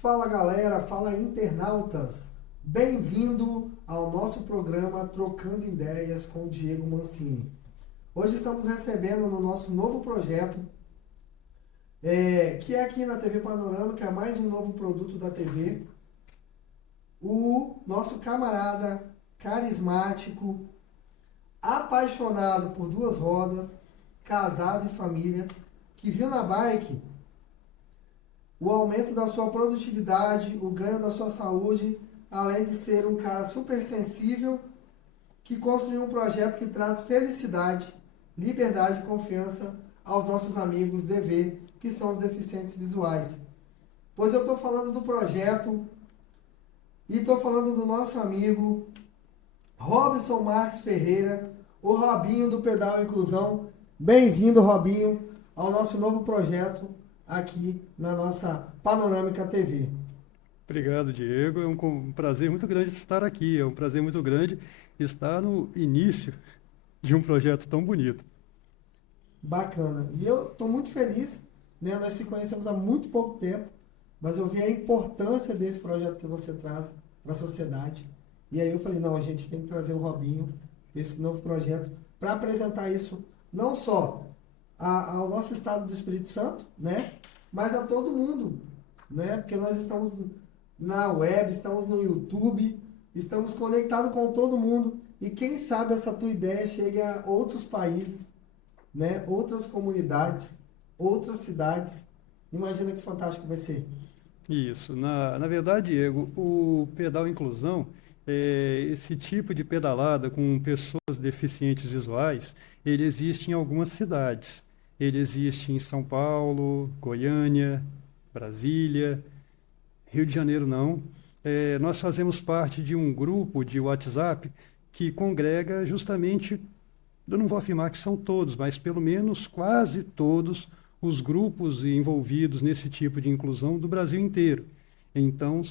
Fala galera, fala internautas, bem-vindo ao nosso programa Trocando Ideias com o Diego Mancini. Hoje estamos recebendo no nosso novo projeto, que é aqui na TV Panorâmica, é mais um novo produto da TV, o nosso camarada carismático, apaixonado por duas rodas, casado e família, que viu na bike o aumento da sua produtividade, o ganho da sua saúde, além de ser um cara super sensível, que construiu um projeto que traz felicidade, liberdade e confiança aos nossos amigos DV, que são os deficientes visuais. Pois eu estou falando do projeto e estou falando do nosso amigo Robson Marques Ferreira, o Robinho do Pedal Inclusão. Bem-vindo, Robinho, ao nosso novo projeto aqui na nossa Panorâmica TV. Obrigado, Diego. É um prazer muito grande estar aqui. É um prazer muito grande estar no início de um projeto tão bonito. Bacana. E eu estou muito feliz, né? Nós se conhecemos há muito pouco tempo, mas eu vi a importância desse projeto que você traz para a sociedade. E aí eu falei, não, a gente tem que trazer o Robinho, esse novo projeto, para apresentar isso não só ao nosso estado do Espírito Santo, né? Mas a todo mundo, né? Porque nós estamos na web, estamos no YouTube, estamos conectados com todo mundo. E quem sabe essa tua ideia chegue a outros países, né? Outras comunidades, outras cidades. Imagina que fantástico vai ser. Isso. Na verdade, Diego, o pedal inclusão é esse tipo de pedalada com pessoas deficientes visuais, ele existe em algumas cidades. Ele existe em São Paulo, Goiânia, Brasília, Rio de Janeiro não. Nós fazemos parte de um grupo de WhatsApp que congrega justamente, eu não vou afirmar que são todos, mas pelo menos quase todos os grupos envolvidos nesse tipo de inclusão do Brasil inteiro. Então,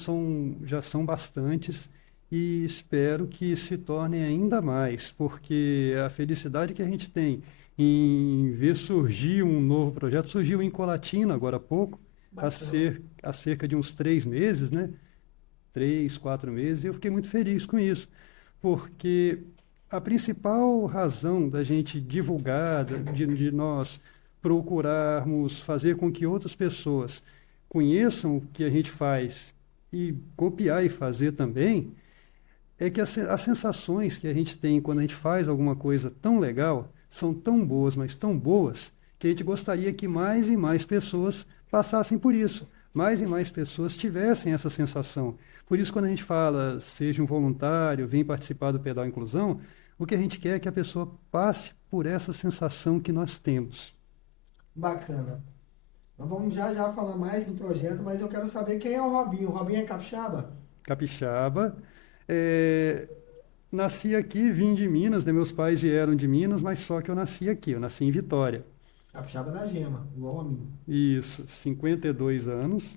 já são bastantes e espero que se tornem ainda mais, porque a felicidade que a gente tem em ver surgir um novo projeto, surgiu em Colatina agora há pouco, Bacana. há cerca de uns 3 meses, né? 3, 4 meses, e eu fiquei muito feliz com isso, porque a principal razão da gente divulgar, de nós procurarmos fazer com que outras pessoas conheçam o que a gente faz e copiar e fazer também, é que as sensações que a gente tem quando a gente faz alguma coisa tão legal são tão boas, mas tão boas, que a gente gostaria que mais e mais pessoas passassem por isso, mais e mais pessoas tivessem essa sensação. Por isso, quando a gente fala, seja um voluntário, vem participar do Pedal Inclusão, o que a gente quer é que a pessoa passe por essa sensação que nós temos. Bacana. Nós vamos já já falar mais do projeto, mas eu quero saber quem é o Robinho. O Robinho é capixaba? Capixaba. É, nasci aqui, vim de Minas, né? Meus pais vieram de Minas, mas só que eu nasci aqui, eu nasci em Vitória. Capixaba da Gema, igual a mim. Isso, 52 anos,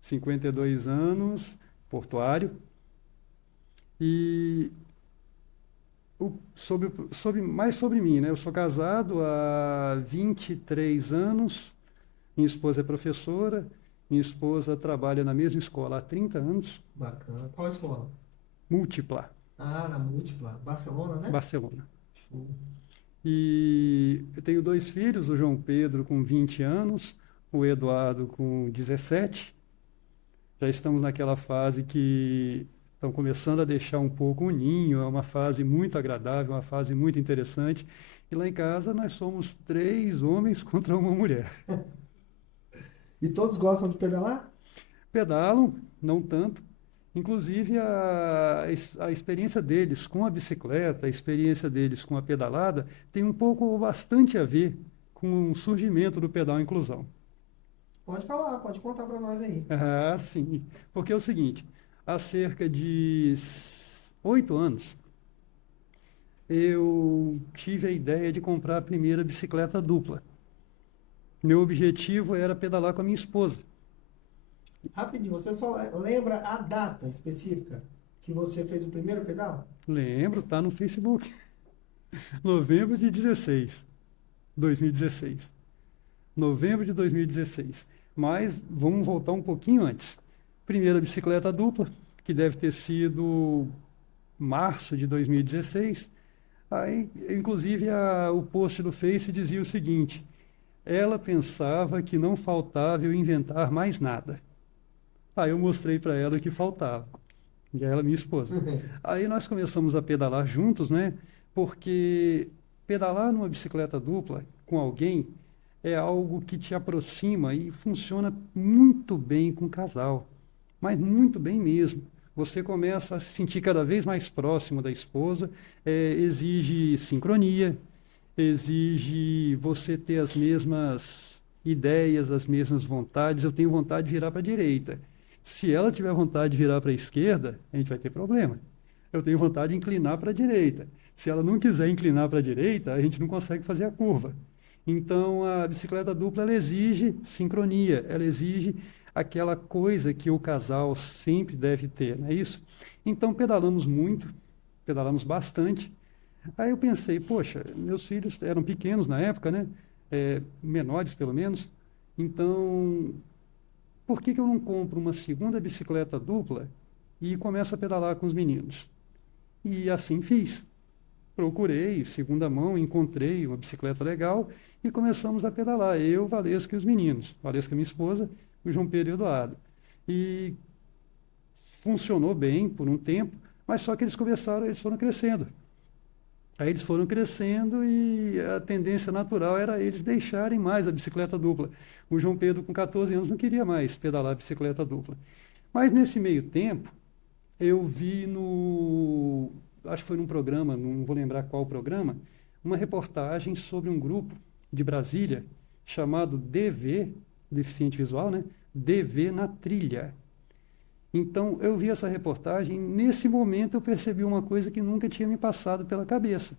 52 anos, portuário. E mais sobre mim, né? Eu sou casado há 23 anos, minha esposa é professora, minha esposa trabalha na mesma escola há 30 anos, Bacana. Qual escola? múltipla, Ah, na Múltipla. Barcelona, né? Barcelona. Show. E eu tenho 2 filhos, o João Pedro com 20 anos, o Eduardo com 17. Já estamos naquela fase que estão começando a deixar um pouco o ninho, é uma fase muito agradável, uma fase muito interessante. E lá em casa nós somos 3 homens contra uma mulher. E todos gostam de pedalar? Pedalam, não tanto. Inclusive, a experiência deles com a bicicleta, a experiência deles com a pedalada, tem um pouco, bastante a ver com o surgimento do pedal inclusão. Pode falar, pode contar pra nós aí. Ah, sim. Porque é o seguinte, há cerca de 8 anos, eu tive a ideia de comprar a primeira bicicleta dupla. Meu objetivo era pedalar com a minha esposa. Rapidinho, você só lembra a data específica que você fez o primeiro pedal? Lembro, tá no Facebook. Novembro de 2016. Novembro de 2016. Mas vamos voltar um pouquinho antes. Primeira bicicleta dupla, que deve ter sido março de 2016. Aí, inclusive, o post do Face dizia o seguinte: ela pensava que não faltava eu inventar mais nada. Aí eu mostrei para ela o que faltava, e ela, minha esposa. Aí nós começamos a pedalar juntos, né? Porque pedalar numa bicicleta dupla com alguém é algo que te aproxima e funciona muito bem com o casal, mas muito bem mesmo. Você começa a se sentir cada vez mais próximo da esposa, exige sincronia, exige você ter as mesmas ideias, as mesmas vontades. Eu tenho vontade de virar para a direita. Se ela tiver vontade de virar para a esquerda, a gente vai ter problema. Eu tenho vontade de inclinar para a direita. Se ela não quiser inclinar para a direita, a gente não consegue fazer a curva. Então, a bicicleta dupla ela exige sincronia, ela exige aquela coisa que o casal sempre deve ter, não é isso? Então, pedalamos muito, pedalamos bastante. Aí eu pensei, poxa, meus filhos eram pequenos na época, né? Menores pelo menos. Então, por que que eu não compro uma segunda bicicleta dupla e começo a pedalar com os meninos? E assim fiz. Procurei, segunda mão, encontrei uma bicicleta legal e começamos a pedalar. Eu, Valesca e os meninos. Valesca, minha esposa, o João Pedro e o Eduardo. E funcionou bem por um tempo, mas só que eles foram crescendo. Aí eles foram crescendo e a tendência natural era eles deixarem mais a bicicleta dupla. O João Pedro, com 14 anos, não queria mais pedalar a bicicleta dupla. Mas nesse meio tempo, eu vi acho que foi num programa, não vou lembrar qual programa, uma reportagem sobre um grupo de Brasília chamado DV, Deficiente Visual, né? DV na Trilha. Então, eu vi essa reportagem e, nesse momento, eu percebi uma coisa que nunca tinha me passado pela cabeça,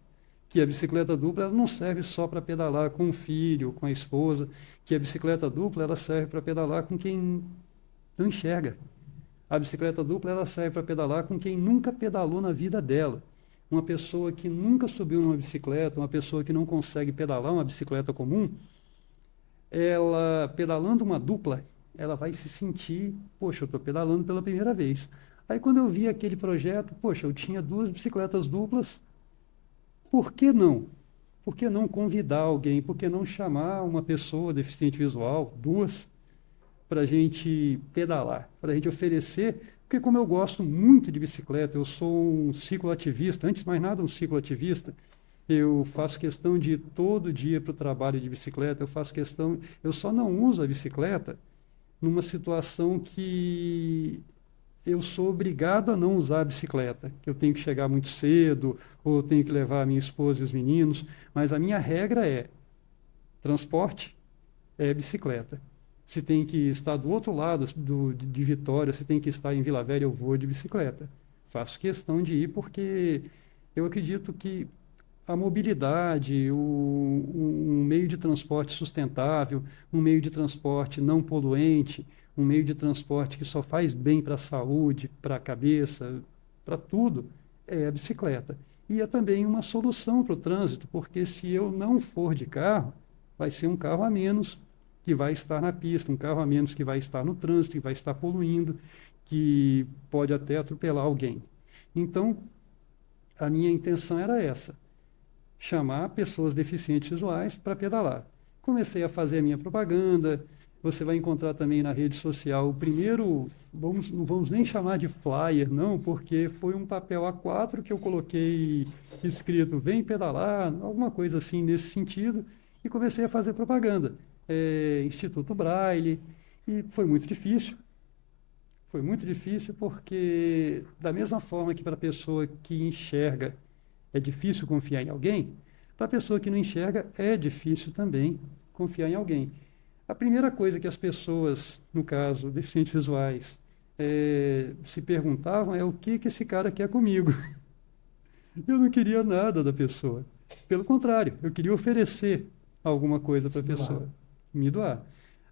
que a bicicleta dupla ela não serve só para pedalar com o filho, com a esposa, que a bicicleta dupla ela serve para pedalar com quem não enxerga. A bicicleta dupla ela serve para pedalar com quem nunca pedalou na vida dela. Uma pessoa que nunca subiu numa bicicleta, uma pessoa que não consegue pedalar uma bicicleta comum, ela pedalando uma dupla, ela vai se sentir, poxa, eu estou pedalando pela primeira vez. Aí quando eu vi aquele projeto, poxa, eu tinha duas bicicletas duplas, por que não? Por que não convidar alguém? Por que não chamar uma pessoa deficiente visual, duas, para a gente pedalar, para a gente oferecer? Porque como eu gosto muito de bicicleta, eu sou um cicloativista, antes de mais nada um cicloativista, eu faço questão de ir todo dia para o trabalho de bicicleta, eu só não uso a bicicleta numa situação que eu sou obrigado a não usar a bicicleta, que eu tenho que chegar muito cedo, ou tenho que levar a minha esposa e os meninos, mas a minha regra é transporte é bicicleta. Se tem que estar do outro lado de Vitória, se tem que estar em Vila Velha, eu vou de bicicleta. Faço questão de ir porque eu acredito que a mobilidade, um meio de transporte sustentável, um meio de transporte não poluente, um meio de transporte que só faz bem para a saúde, para a cabeça, para tudo, é a bicicleta. E é também uma solução para o trânsito, porque se eu não for de carro, vai ser um carro a menos que vai estar na pista, um carro a menos que vai estar no trânsito, que vai estar poluindo, que pode até atropelar alguém. Então, a minha intenção era essa: chamar pessoas deficientes visuais para pedalar. Comecei a fazer a minha propaganda. Você vai encontrar também na rede social o primeiro, não vamos nem chamar de flyer, não, porque foi um papel A4 que eu coloquei escrito "Vem pedalar", alguma coisa assim nesse sentido, e comecei a fazer propaganda. Instituto Braille, e foi muito difícil. Foi muito difícil porque, da mesma forma que para a pessoa que enxerga é difícil confiar em alguém, para a pessoa que não enxerga é difícil também confiar em alguém. A primeira coisa que as pessoas, no caso, deficientes visuais, se perguntavam é o que que esse cara quer comigo. Eu não queria nada da pessoa. Pelo contrário, eu queria oferecer alguma coisa para a pessoa, me doar.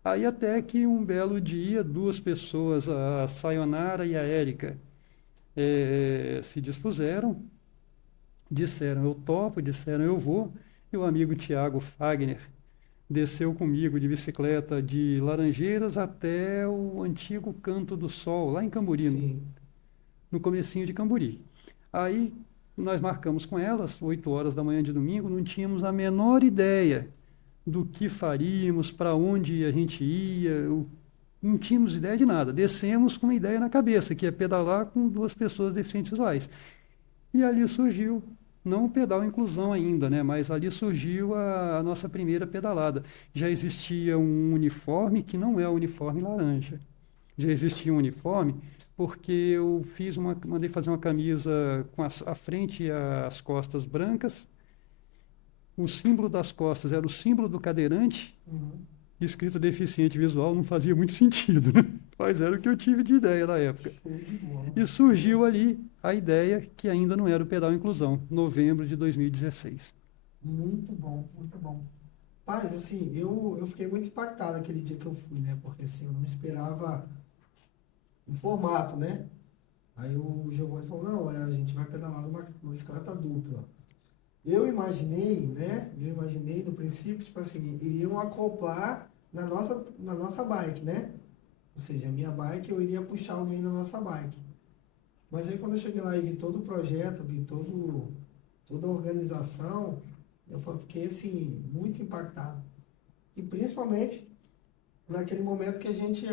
Aí até que um belo dia, duas pessoas, a Sayonara e a Érica, se dispuseram, disseram eu topo, disseram eu vou, e o amigo Tiago Fagner desceu comigo de bicicleta de Laranjeiras até o antigo Canto do Sol, lá em Camburi, Sim. no comecinho de Camburi. Aí nós marcamos com elas, 8 horas da manhã de domingo, não tínhamos a menor ideia do que faríamos, para onde a gente ia, não tínhamos ideia de nada. Descemos com uma ideia na cabeça, que é pedalar com duas pessoas deficientes visuais. E ali surgiu, não o pedal inclusão ainda, né? Mas ali surgiu a nossa primeira pedalada. Já existia um uniforme que não é o uniforme laranja. Já existia um uniforme porque eu mandei fazer uma camisa com a frente e as costas brancas. O símbolo das costas era o símbolo do cadeirante, Uhum. escrito deficiente visual, não fazia muito sentido, né? Mas era o que eu tive de ideia na época. Show de bola. E surgiu ali a ideia que ainda não era o pedal inclusão, novembro de 2016. Muito bom, muito bom. Paz, assim, eu fiquei muito impactado aquele dia que eu fui, né? Porque assim, eu não esperava o formato, né? Aí o Giovanni falou, não, a gente vai pedalar numa bicicleta dupla. Eu imaginei, né? Eu imaginei no princípio, tipo assim, iriam acoplar na nossa bike, né? Ou seja, a minha bike eu iria puxar alguém na nossa bike. Mas aí quando eu cheguei lá e vi todo o projeto, vi toda a organização, fiquei assim, muito impactado. E principalmente naquele momento que a gente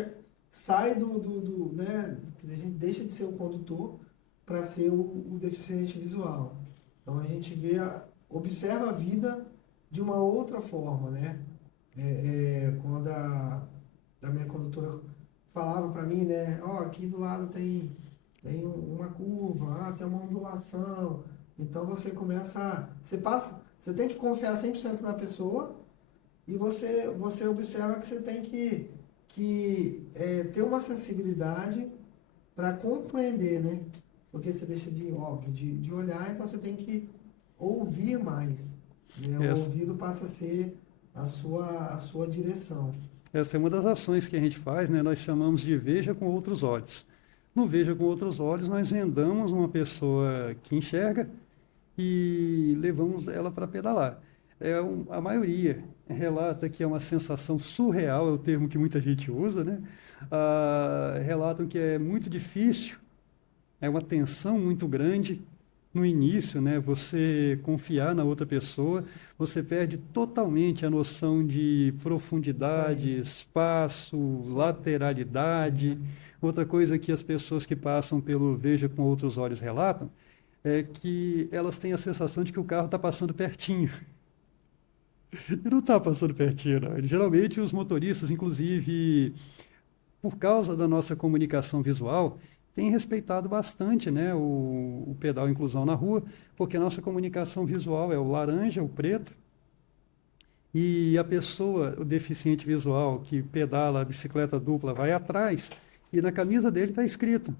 sai né, que a gente deixa de ser o condutor para ser o deficiente visual. Então a gente observa a vida de uma outra forma, né? Quando a minha condutora falava para mim, né? Ó, aqui do lado tem uma curva, tem uma ondulação. Então você tem que confiar 100% na pessoa e você observa que você tem que ter uma sensibilidade para compreender, né? Porque você deixa óbvio, de olhar, então você tem que ouvir mais, né? O Essa, ouvido passa a ser a sua direção. essa é uma das ações que a gente faz, né? Nós chamamos de veja com outros olhos. No veja com outros olhos, nós vendamos uma pessoa que enxerga e levamos ela para pedalar. A maioria relata que é uma sensação surreal, é o termo que muita gente usa, né? Relatam que é muito difícil, é uma tensão muito grande no início, né? Você confiar na outra pessoa, você perde totalmente a noção de Isso aí. profundidade, espaço, Isso aí. lateralidade. Uhum. Outra coisa que as pessoas que passam pelo Veja com Outros Olhos relatam é que elas têm a sensação de que o carro está passando pertinho. E não está passando pertinho, não. Geralmente os motoristas, inclusive, por causa da nossa comunicação visual, têm respeitado bastante, né, o pedal inclusão na rua, porque a nossa comunicação visual é o laranja, o preto, e a pessoa, o deficiente visual, que pedala a bicicleta dupla, vai atrás, e na camisa dele está escrito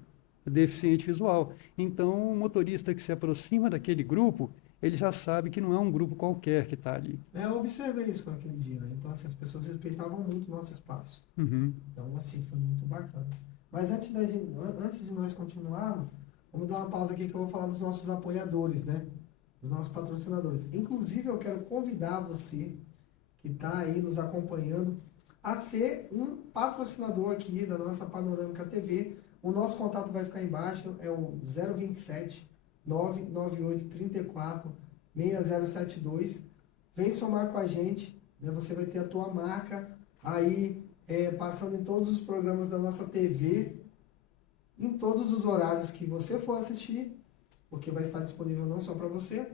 deficiente visual. Então, o motorista que se aproxima daquele grupo, ele já sabe que não é um grupo qualquer que está ali. Eu observei isso naquele dia, né? Então, assim, as pessoas respeitavam muito o nosso espaço. Uhum. Então, assim, foi muito bacana. Mas antes de nós continuarmos, vamos dar uma pausa aqui que eu vou falar dos nossos apoiadores, né? Dos nossos patrocinadores. Inclusive, eu quero convidar você que está aí nos acompanhando a ser um patrocinador aqui da nossa Panorâmica TV. O nosso contato vai ficar embaixo, é o 027 998 34 6072. Vem somar com a gente, né? Você vai ter a tua marca aí passando em todos os programas da nossa TV, em todos os horários que você for assistir, porque vai estar disponível não só para você,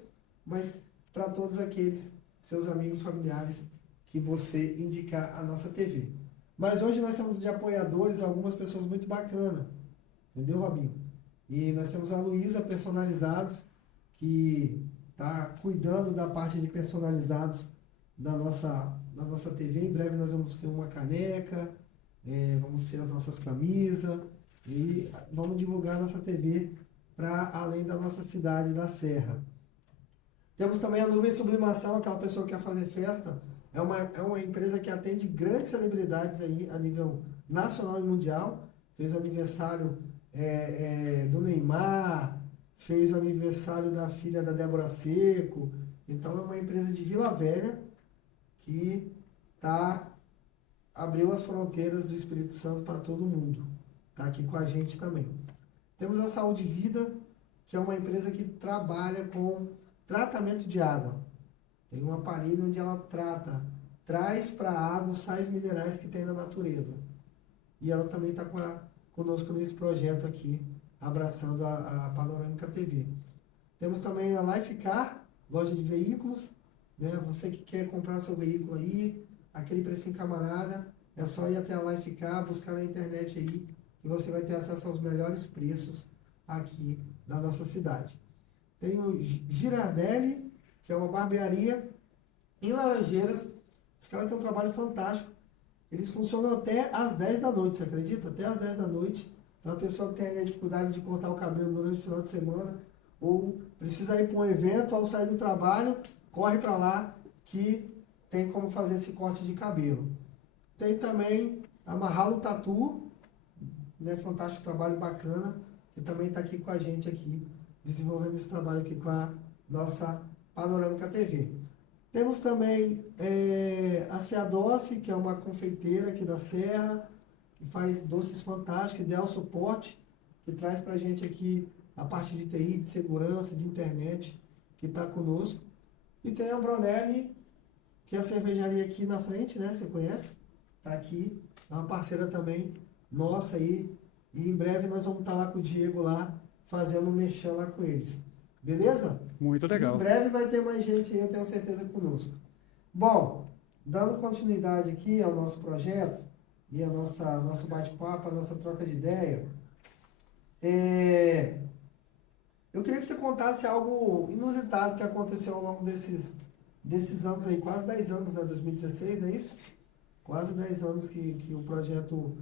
mas para todos aqueles seus amigos, familiares que você indicar a nossa TV. Mas hoje nós temos de apoiadores algumas pessoas muito bacanas, entendeu, Robinho? E nós temos a Luísa Personalizados, que está cuidando da parte de personalizados da nossa TV. Em breve nós vamos ter uma caneca, vamos ter as nossas camisas e vamos divulgar a nossa TV para além da nossa cidade da Serra. Temos também a Nuvem Sublimação, aquela pessoa que quer fazer festa. É uma empresa que atende grandes celebridades aí a nível nacional e mundial. Fez o aniversário do Neymar, fez o aniversário da filha da Débora Seco. Então é uma empresa de Vila Velha que tá, abriu as fronteiras do Espírito Santo para todo mundo. Está aqui com a gente também. Temos a Saúde Vida, que é uma empresa que trabalha com tratamento de água. Tem um aparelho onde ela traz para a água os sais minerais que tem na natureza. E ela também está conosco nesse projeto aqui, abraçando a Panorâmica TV. Temos também a Lifecar, loja de veículos, né? Você que quer comprar seu veículo aí, aquele precinho camarada, é só ir até a Lifecar, buscar na internet aí, que você vai ter acesso aos melhores preços aqui da nossa cidade. Tem o Girardelli, que é uma barbearia em Laranjeiras. Os caras têm um trabalho fantástico. Eles funcionam até às 10 da noite, você acredita? Até às 10 da noite. Então, a pessoa que tem a dificuldade de cortar o cabelo durante o final de semana, ou precisa ir para um evento, ao sair do trabalho, corre para lá que tem como fazer esse corte de cabelo. Tem também a Mahalo Tatu, né? Fantástico trabalho bacana, que também está aqui com a gente aqui, desenvolvendo esse trabalho aqui com a nossa Panorâmica TV. Temos também a Ceadoce, que é uma confeiteira aqui da Serra, que faz doces fantásticos, Ideal Suporte, que traz para a gente aqui a parte de TI, de segurança, de internet, que está conosco. E tem a Bronelli, que é a cervejaria aqui na frente, né? Você conhece? Está aqui, é uma parceira também nossa aí. E em breve nós vamos estar lá com o Diego lá, fazendo um mexão lá com eles. Beleza? Muito legal. Em breve vai ter mais gente aí, eu tenho certeza, conosco. Bom, dando continuidade aqui ao nosso projeto e ao nosso bate-papo, a nossa troca de ideia, eu queria que você contasse algo inusitado que aconteceu ao longo desses anos aí, quase 10 anos, né? 2016, não é isso? Quase 10 anos que o projeto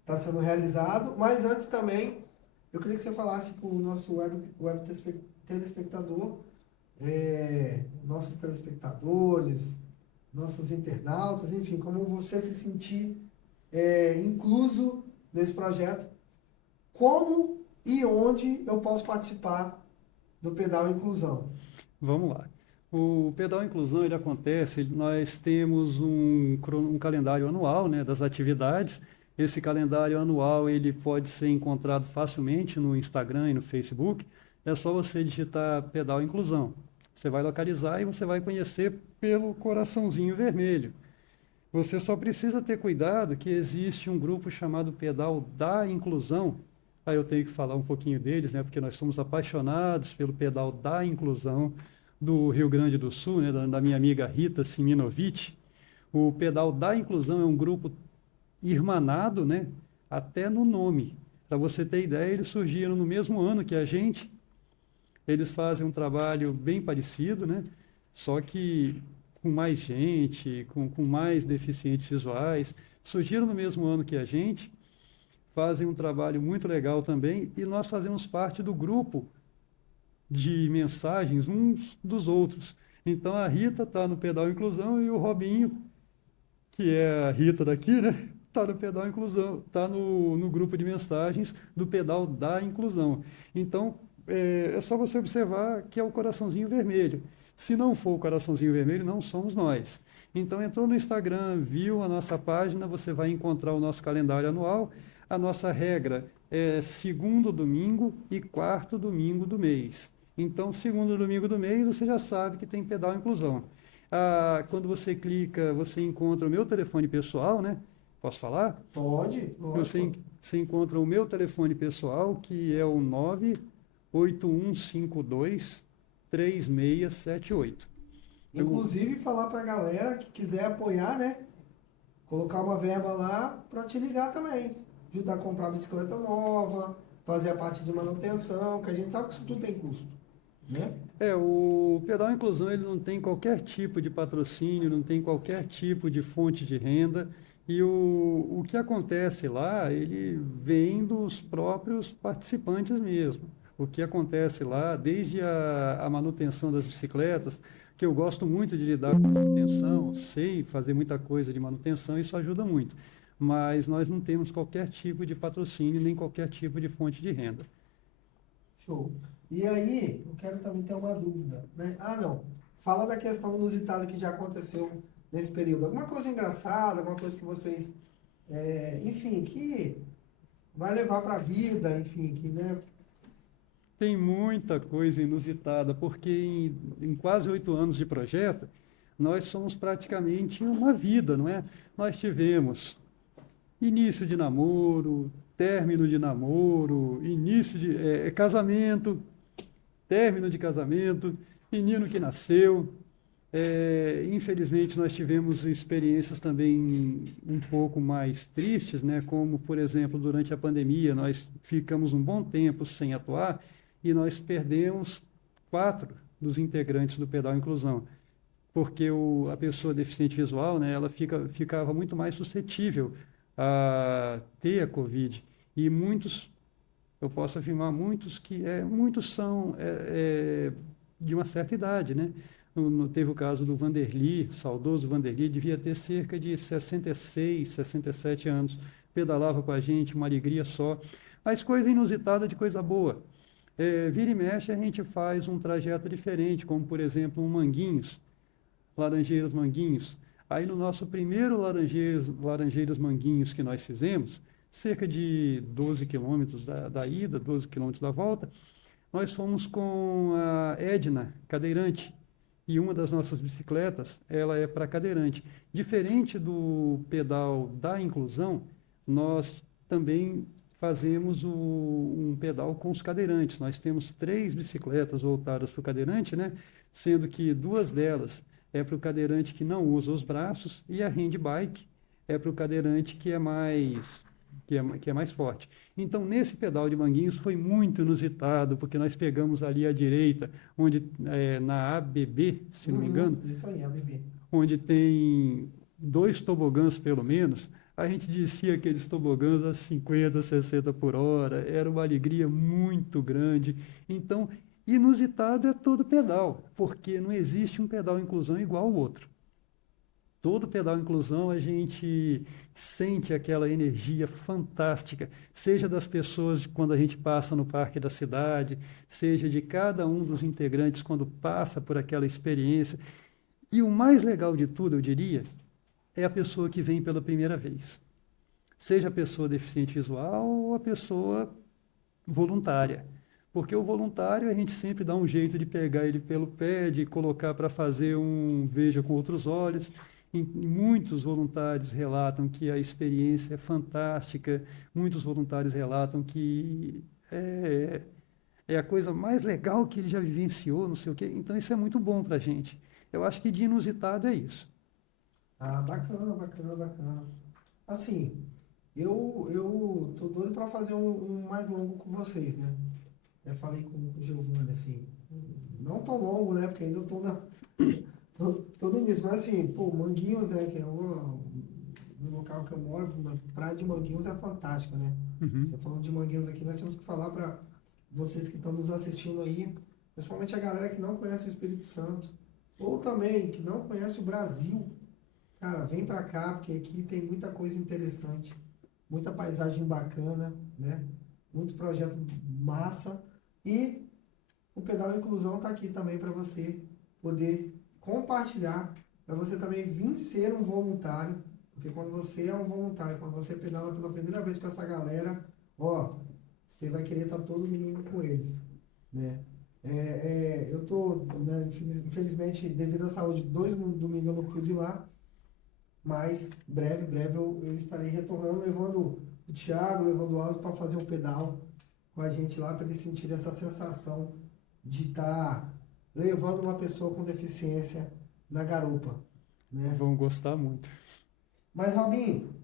está sendo realizado. Mas antes também, eu queria que você falasse para o nosso web telespectador, nossos telespectadores, nossos internautas, enfim, como você se sentir incluso nesse projeto, como e onde eu posso participar do Pedal Inclusão. Vamos lá. O Pedal Inclusão, ele acontece, nós temos um calendário anual, né, das atividades. Esse calendário anual, ele pode ser encontrado facilmente no Instagram e no Facebook. É só você digitar Pedal Inclusão. Você vai localizar e você vai conhecer pelo coraçãozinho vermelho. Você só precisa ter cuidado que existe um grupo chamado Pedal da Inclusão. Aí eu tenho que falar um pouquinho deles, né, porque nós somos apaixonados pelo Pedal da Inclusão do Rio Grande do Sul, né, da minha amiga Rita Siminovich. O Pedal da Inclusão é um grupo irmanado, né, até no nome. Para você ter ideia, eles surgiram no mesmo ano que a gente. Eles fazem um trabalho bem parecido, né, só que com mais gente, com mais deficientes visuais. Surgiram no mesmo ano que a gente, fazem um trabalho muito legal também, e nós fazemos parte do grupo de mensagens uns dos outros. Então a Rita está no Pedal Inclusão e o Robinho, que é a Rita daqui, né? Está no Pedal Inclusão, está no grupo de mensagens do Pedal da Inclusão. Então é só você observar que é o coraçãozinho vermelho. Se não for o coraçãozinho vermelho, não somos nós. Então entrou no Instagram, viu a nossa página, você vai encontrar o nosso calendário anual. A nossa regra é segundo domingo e quarto domingo do mês. Então, segundo domingo do mês, você já sabe que tem Pedal Inclusão. Quando você clica, você encontra o meu telefone pessoal, né? Posso falar? Pode, lógico. Você encontra o meu telefone pessoal, que é o 98152-3678. Inclusive, falar para a galera que quiser apoiar, né? Colocar uma verba lá para te ligar também. Ajudar a comprar bicicleta nova, fazer a parte de manutenção, que a gente sabe que isso tudo tem custo, né? O Pedal Inclusão, ele não tem qualquer tipo de patrocínio, não tem qualquer tipo de fonte de renda, e o que acontece lá, ele vem dos próprios participantes mesmo. O que acontece lá, desde a manutenção das bicicletas, que eu gosto muito de lidar com manutenção, sei fazer muita coisa de manutenção, isso ajuda muito. Mas nós não temos qualquer tipo de patrocínio, nem qualquer tipo de fonte de renda. Show. E aí, eu quero também ter uma dúvida, né? Não. fala da questão inusitada que já aconteceu nesse período. Alguma coisa engraçada, alguma coisa que vocês, enfim, que vai levar para a vida, enfim, que, né? Tem muita coisa inusitada, porque em quase 8 anos de projeto, nós somos praticamente uma vida, não é? Nós tivemos início de namoro, término de namoro, início de casamento, término de casamento, menino que nasceu. Infelizmente, nós tivemos experiências também um pouco mais tristes, né? Como, por exemplo, durante a pandemia, nós ficamos um bom tempo sem atuar e nós perdemos 4 dos integrantes do Pedal Inclusão, porque a pessoa deficiente visual, né, ela ficava muito mais suscetível a ter a Covid. E muitos, eu posso afirmar, muitos são de uma certa idade, né? Teve o caso do Vanderly, saudoso Vanderly, devia ter cerca de 66, 67 anos, pedalava com a gente, uma alegria só, mas coisa inusitada de coisa boa. Vira e mexe, a gente faz um trajeto diferente, como, por exemplo, um Manguinhos, Laranjeiras Manguinhos. Aí no nosso primeiro Laranjeiras Manguinhos que nós fizemos, cerca de 12 quilômetros da ida, 12 quilômetros da volta, nós fomos com a Edna, cadeirante, e uma das nossas bicicletas, ela é para cadeirante. Diferente do pedal da inclusão, nós também fazemos um pedal com os cadeirantes. Nós temos 3 bicicletas voltadas para o cadeirante, né? Sendo que 2 delas é para o cadeirante que não usa os braços e a handbike é para o cadeirante que é mais forte. Então, nesse pedal de Manguinhos foi muito inusitado, porque nós pegamos ali à direita, onde na ABB, se não me engano, Isso aí, ABB. onde tem 2 tobogãs pelo menos, a gente descia aqueles tobogãs a 50, 60 por hora, era uma alegria muito grande. Então, inusitado é todo pedal, porque não existe um pedal inclusão igual ao outro. Todo pedal inclusão a gente sente aquela energia fantástica, seja das pessoas quando a gente passa no parque da cidade, seja de cada um dos integrantes quando passa por aquela experiência. E o mais legal de tudo, eu diria, é a pessoa que vem pela primeira vez. Seja a pessoa deficiente visual ou a pessoa voluntária. Porque o voluntário a gente sempre dá um jeito de pegar ele pelo pé, de colocar para fazer um veja com outros olhos. E muitos voluntários relatam que a experiência é fantástica, muitos voluntários relatam que é a coisa mais legal que ele já vivenciou, não sei o quê. Então isso é muito bom para a gente. Eu acho que de inusitado é isso. Ah, bacana, bacana, bacana. Assim, eu tô doido para fazer um mais longo com vocês, né? Eu falei com o Giovanni, assim, não tão longo, né? Porque ainda tô no início, mas assim, pô, Manguinhos, né? Que é no local que eu moro, na praia de Manguinhos é fantástica, né? Uhum. Você falando de Manguinhos aqui, nós temos que falar para vocês que estão nos assistindo aí, principalmente a galera que não conhece o Espírito Santo, ou também que não conhece o Brasil. Cara, vem pra cá, porque aqui tem muita coisa interessante, muita paisagem bacana, né? Muito projeto massa. E o Pedal Inclusão tá aqui também para você poder compartilhar, para você também vir ser um voluntário, porque quando você é um voluntário, quando você pedala pela primeira vez com essa galera, ó, você vai querer estar todo domingo com eles, né? Eu tô, né, infelizmente, devido à saúde, 2 domingos eu não pude ir lá, mas breve eu estarei retornando, levando o Thiago, levando o Alves para fazer um pedal com a gente lá, para eles sentirem essa sensação de estar levando uma pessoa com deficiência na garupa, né? Vão gostar muito. Mas, Robinho,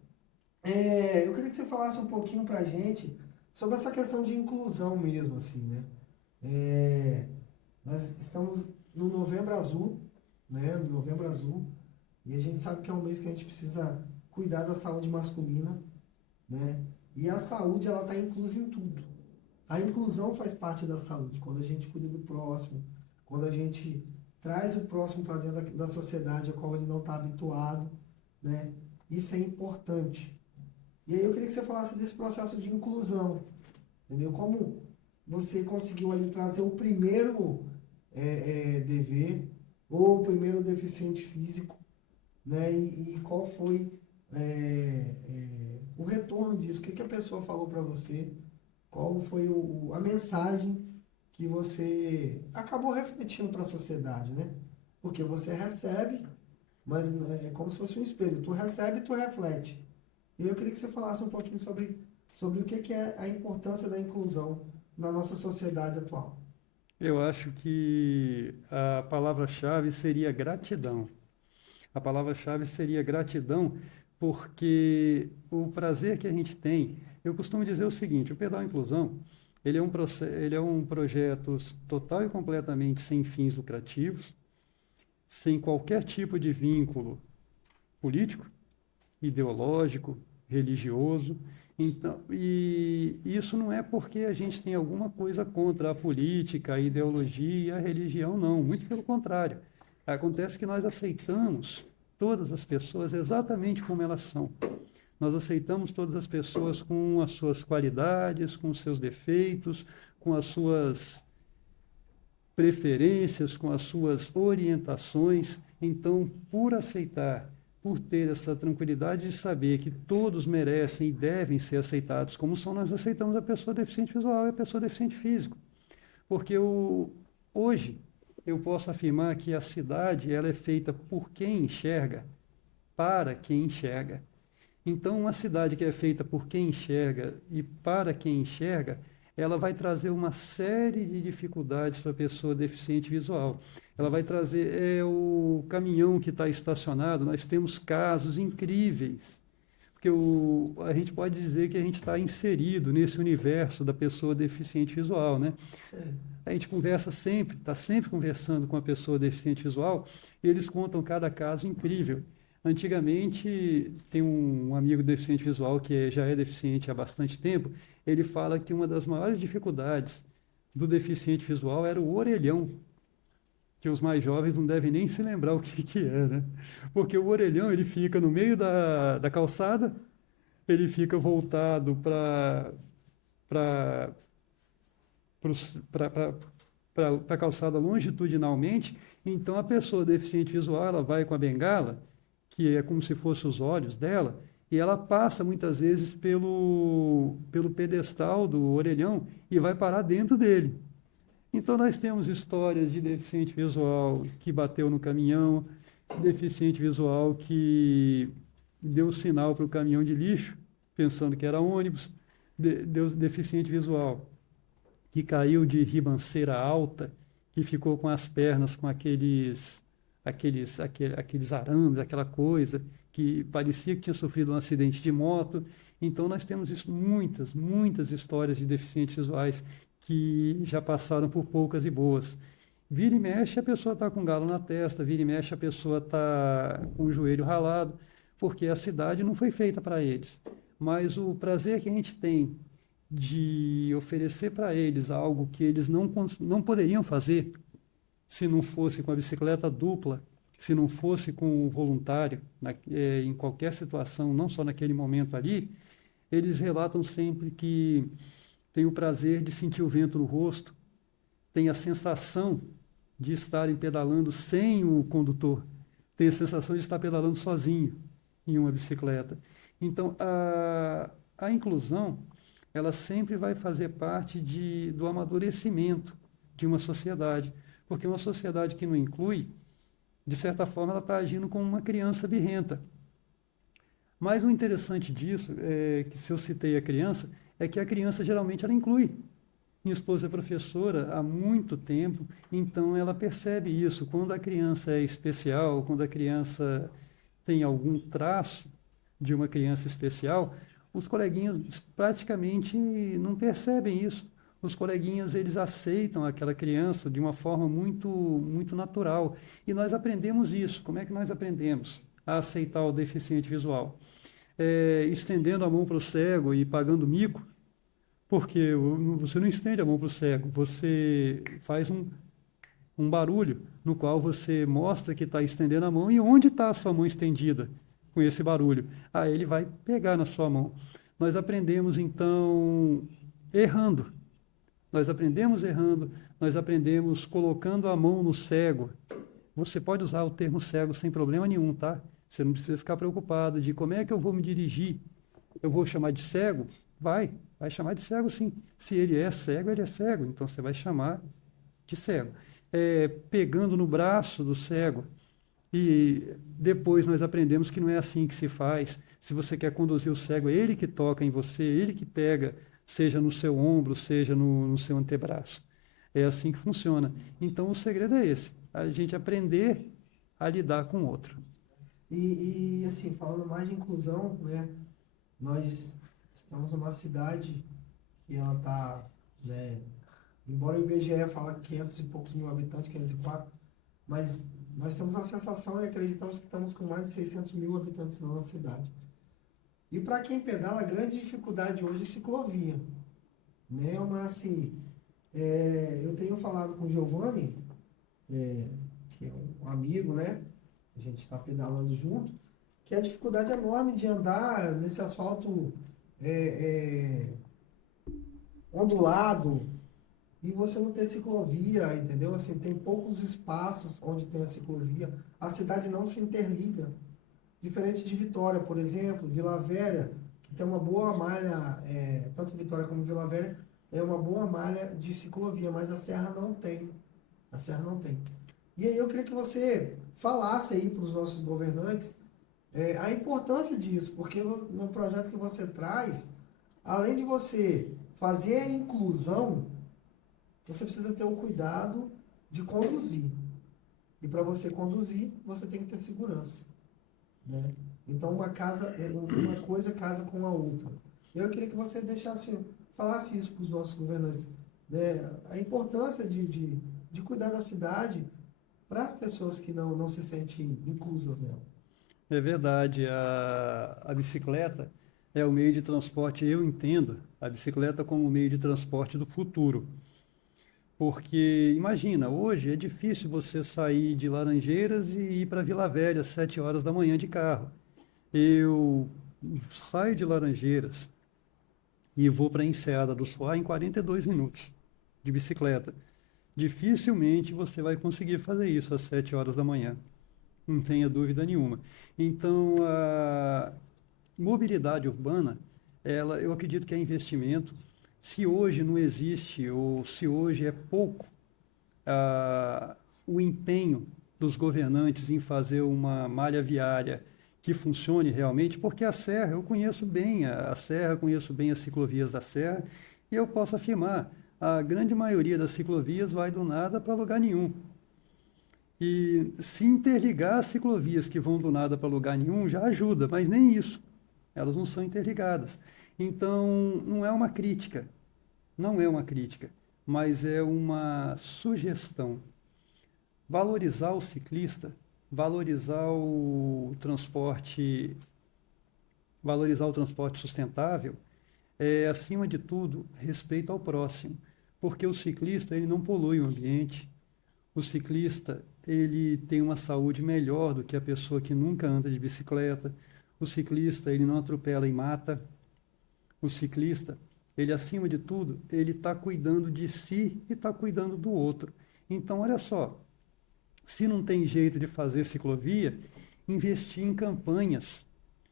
eu queria que você falasse um pouquinho para a gente sobre essa questão de inclusão mesmo, assim, né? Nós estamos no Novembro Azul, né? No Novembro Azul, e a gente sabe que é um mês que a gente precisa cuidar da saúde masculina, né? E a saúde, ela está inclusa em tudo. A inclusão faz parte da saúde. Quando a gente cuida do próximo, quando a gente traz o próximo para dentro da sociedade a qual ele não está habituado, né? Isso é importante. E aí eu queria que você falasse desse processo de inclusão, entendeu? Como você conseguiu ali trazer o primeiro dever, ou o primeiro deficiente físico, né? E qual foi o retorno disso? O que que a pessoa falou para você? Qual foi a mensagem que você acabou refletindo para a sociedade, né? Porque você recebe, mas é como se fosse um espelho. Tu recebe e tu reflete. E eu queria que você falasse um pouquinho sobre o que que é a importância da inclusão na nossa sociedade atual. Eu acho que a palavra-chave seria gratidão. A palavra-chave seria gratidão, porque o prazer que a gente tem, eu costumo dizer o seguinte, o Pedal Inclusão, ele é um projeto total e completamente sem fins lucrativos, sem qualquer tipo de vínculo político, ideológico, religioso. Então, e isso não é porque a gente tem alguma coisa contra a política, a ideologia e a religião, não. Muito pelo contrário. Acontece que nós aceitamos todas as pessoas exatamente como elas são. Nós aceitamos todas as pessoas com as suas qualidades, com os seus defeitos, com as suas preferências, com as suas orientações. Então, por aceitar, por ter essa tranquilidade de saber que todos merecem e devem ser aceitados como são, nós aceitamos a pessoa deficiente visual e a pessoa deficiente físico. Porque hoje eu posso afirmar que a cidade ela é feita por quem enxerga, para quem enxerga. Então, uma cidade que é feita por quem enxerga e para quem enxerga, ela vai trazer uma série de dificuldades para a pessoa deficiente visual. Ela vai trazer o caminhão que está estacionado, nós temos casos incríveis, porque a gente pode dizer que a gente está inserido nesse universo da pessoa deficiente visual, né? Sim. A gente conversa sempre, está sempre conversando com a pessoa deficiente visual, e eles contam cada caso incrível. Antigamente, tem um amigo deficiente visual que já é deficiente há bastante tempo, ele fala que uma das maiores dificuldades do deficiente visual era o orelhão, que os mais jovens não devem nem se lembrar o que é, né? Porque o orelhão, ele fica no meio da calçada, ele fica voltado para a calçada longitudinalmente, então a pessoa deficiente visual, ela vai com a bengala, que é como se fossem os olhos dela, e ela passa muitas vezes pelo pedestal do orelhão e vai parar dentro dele. Então nós temos histórias de deficiente visual que bateu no caminhão, deficiente visual que deu sinal para o caminhão de lixo, pensando que era ônibus, deficiente visual que caiu de ribanceira alta, que ficou com as pernas com aqueles arames, aquela coisa, que parecia que tinha sofrido um acidente de moto. Então, nós temos isso, muitas histórias de deficientes visuais que já passaram por poucas e boas. Vira e mexe, a pessoa está com galo na testa, vira e mexe, a pessoa está com o joelho ralado, porque a cidade não foi feita para eles. Mas o prazer que a gente tem de oferecer para eles algo que eles não poderiam fazer se não fosse com a bicicleta dupla, se não fosse com o voluntário, em qualquer situação, não só naquele momento ali, eles relatam sempre que tem o prazer de sentir o vento no rosto, tem a sensação de estarem pedalando sem o condutor, tem a sensação de estar pedalando sozinho em uma bicicleta. Então, a inclusão, ela sempre vai fazer parte do amadurecimento de uma sociedade, porque uma sociedade que não inclui, de certa forma, ela está agindo como uma criança birrenta. Mas o interessante disso, que se eu citei a criança, é que a criança geralmente ela inclui. Minha esposa é professora há muito tempo, então ela percebe isso. Quando a criança é especial, quando a criança tem algum traço de uma criança especial, os coleguinhas praticamente não percebem isso. Os coleguinhas, eles aceitam aquela criança de uma forma muito natural. E nós aprendemos isso. Como é que nós aprendemos a aceitar o deficiente visual? Estendendo a mão para o cego e pagando mico, porque você não estende a mão para o cego, você faz um barulho no qual você mostra que está estendendo a mão e onde está a sua mão estendida com esse barulho. Aí ele vai pegar na sua mão. Nós aprendemos, então, errando. Nós aprendemos errando, nós aprendemos colocando a mão no cego, Você pode usar o termo cego sem problema nenhum, tá? Você não precisa ficar preocupado de como é que eu vou me dirigir. Eu vou chamar de cego? Vai chamar de cego sim. Se ele é cego, ele é cego. Então você vai chamar de cego. Pegando no braço do cego. E depois nós aprendemos que não é assim que se faz. Se você quer conduzir o cego, é ele que toca em você, ele que pega, seja no seu ombro, seja no seu antebraço. É assim que funciona. Então o segredo é esse: a gente aprender a lidar com o outro. Assim, falando mais de inclusão, né? Nós estamos numa cidade que ela está, né? Embora o IBGE fala 500 e poucos mil habitantes, 504, mas nós temos a sensação e acreditamos que estamos com mais de 600 mil habitantes na nossa cidade. E para quem pedala, a grande dificuldade hoje é ciclovia, né? Mas assim, eu tenho falado com o Giovanni, que é um amigo, né? A gente está pedalando junto, que a dificuldade é enorme de andar nesse asfalto ondulado e você não ter ciclovia, entendeu? Assim, tem poucos espaços onde tem a ciclovia. A cidade não se interliga. Diferente de Vitória, por exemplo, Vila Velha, que tem uma boa malha, tanto Vitória como Vila Velha, é uma boa malha de ciclovia, mas a Serra não tem. A Serra não tem. E aí eu queria que você falasse aí para os nossos governantes a importância disso, porque no projeto que você traz, além de você fazer a inclusão, você precisa ter o cuidado de conduzir. E para você conduzir, você tem que ter segurança, né? Então uma coisa casa com a outra. Eu queria que você falasse isso para os nossos governantes, né? A importância de cuidar da cidade para as pessoas que não se sentem inclusas nela. É verdade, a bicicleta é o meio de transporte, eu entendo a bicicleta como o meio de transporte do futuro. Porque, imagina, hoje é difícil você sair de Laranjeiras e ir para Vila Velha às 7 horas da manhã de carro. Eu saio de Laranjeiras e vou para a Enseada do Soar em 42 minutos de bicicleta. Dificilmente você vai conseguir fazer isso às 7 horas da manhã, não tenha dúvida nenhuma. Então, a mobilidade urbana, eu acredito que é investimento. Se hoje não existe, ou se hoje é pouco, o empenho dos governantes em fazer uma malha viária que funcione realmente, porque a Serra, eu conheço bem a Serra, conheço bem as ciclovias da Serra, e eu posso afirmar, a grande maioria das ciclovias vai do nada para lugar nenhum. E se interligar as ciclovias que vão do nada para lugar nenhum já ajuda, mas nem isso. Elas não são interligadas. Então, não é uma crítica, não é uma crítica, mas é uma sugestão. Valorizar o ciclista, valorizar o transporte, valorizar o transporte sustentável é, acima de tudo, respeito ao próximo, porque o ciclista ele não polui o ambiente, o ciclista ele tem uma saúde melhor do que a pessoa que nunca anda de bicicleta, o ciclista ele não atropela e mata, o ciclista ele acima de tudo ele está cuidando de si e está cuidando do outro. Então olha só, se não tem jeito de fazer ciclovia, investir em campanhas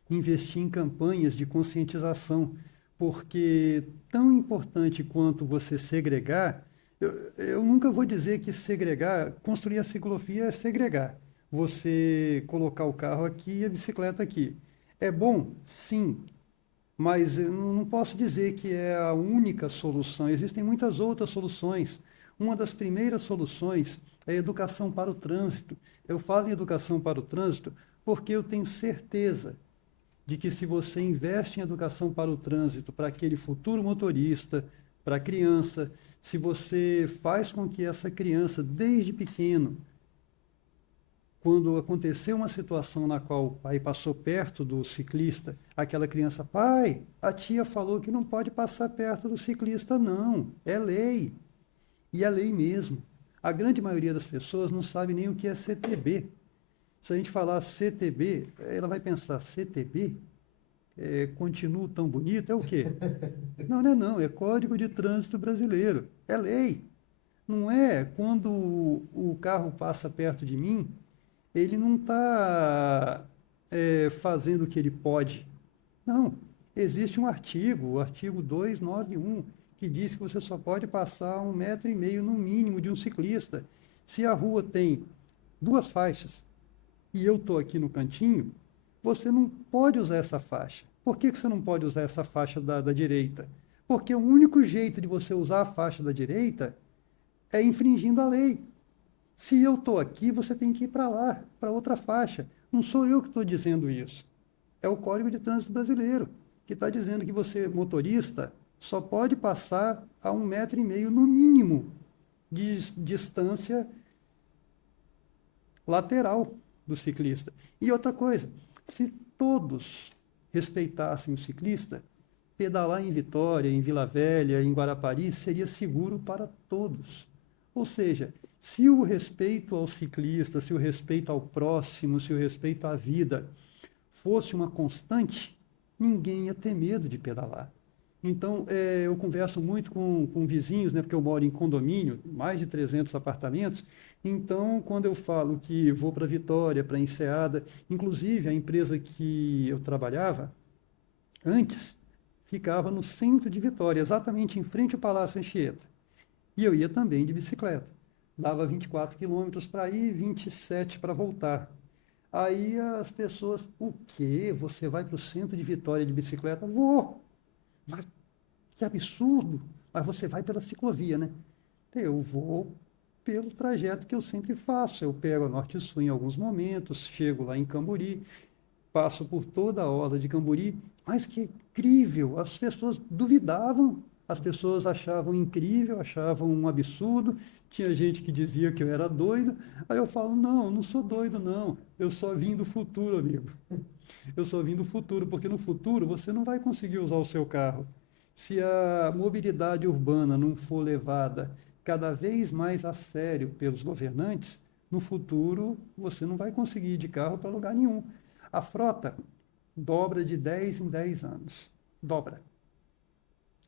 de conscientização, porque tão importante quanto você segregar, eu nunca vou dizer que segregar, construir a ciclovia é segregar. Você colocar o carro aqui e a bicicleta aqui. É bom? Sim, mas eu não posso dizer que é a única solução. Existem muitas outras soluções. Uma das primeiras soluções é a educação para o trânsito. Eu falo em educação para o trânsito porque eu tenho certeza de que se você investe em educação para o trânsito, para aquele futuro motorista, para a criança, se você faz com que essa criança, desde pequeno, quando aconteceu uma situação na qual o pai passou perto do ciclista, aquela criança, pai, a tia falou que não pode passar perto do ciclista, não, é lei. E é lei mesmo. A grande maioria das pessoas não sabe nem o que é CTB. Se a gente falar CTB, ela vai pensar, CTB? Continuo tão bonito? É o quê? Não, não é não, é Código de Trânsito Brasileiro, é lei. Não é quando o carro passa perto de mim, ele não está fazendo o que ele pode. Não, existe um artigo, o artigo 291, que diz que você só pode passar 1,5 m no mínimo de um ciclista. Se a rua tem 2 faixas e eu estou aqui no cantinho, você não pode usar essa faixa. Por que você não pode usar essa faixa da direita? Porque o único jeito de você usar a faixa da direita é infringindo a lei. Se eu estou aqui, você tem que ir para lá, para outra faixa. Não sou eu que estou dizendo isso. É o Código de Trânsito Brasileiro, que está dizendo que você, motorista, só pode passar a 1,5 m no mínimo de distância lateral do ciclista. E outra coisa, se todos respeitassem o ciclista, pedalar em Vitória, em Vila Velha, em Guarapari, seria seguro para todos. Ou seja, se o respeito ao ciclista, se o respeito ao próximo, se o respeito à vida fosse uma constante, ninguém ia ter medo de pedalar. Então, eu converso muito com vizinhos, né, porque eu moro em condomínio, mais de 300 apartamentos. Então, quando eu falo que vou para Vitória, para Enseada, inclusive a empresa que eu trabalhava antes ficava no centro de Vitória, exatamente em frente ao Palácio Anchieta. E eu ia também de bicicleta. Dava 24 quilômetros para ir, 27 para voltar. Aí as pessoas, o quê? Você vai para o centro de Vitória de bicicleta? Vou! Mas que absurdo! Mas você vai pela ciclovia, né? Eu vou pelo trajeto que eu sempre faço. Eu pego a Norte-Sul em alguns momentos, chego lá em Camburi, passo por toda a orla de Camburi, mas que incrível! As pessoas duvidavam, as pessoas achavam incrível, achavam um absurdo. Tinha gente que dizia que eu era doido. Aí eu falo, não, não sou doido, não. Eu só vim do futuro, amigo. Eu só vim do futuro, porque no futuro você não vai conseguir usar o seu carro. Se a mobilidade urbana não for levada cada vez mais a sério pelos governantes, no futuro você não vai conseguir ir de carro para lugar nenhum. A frota dobra de 10 em 10 anos. Dobra.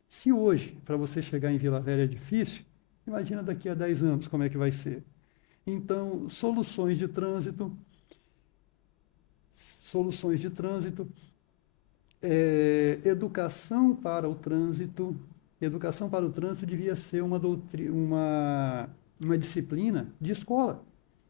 Se hoje, para você chegar em Vila Velha é difícil, imagina daqui a 10 anos como é que vai ser. Então, soluções de trânsito, educação para o trânsito. Educação para o trânsito devia ser uma disciplina de escola.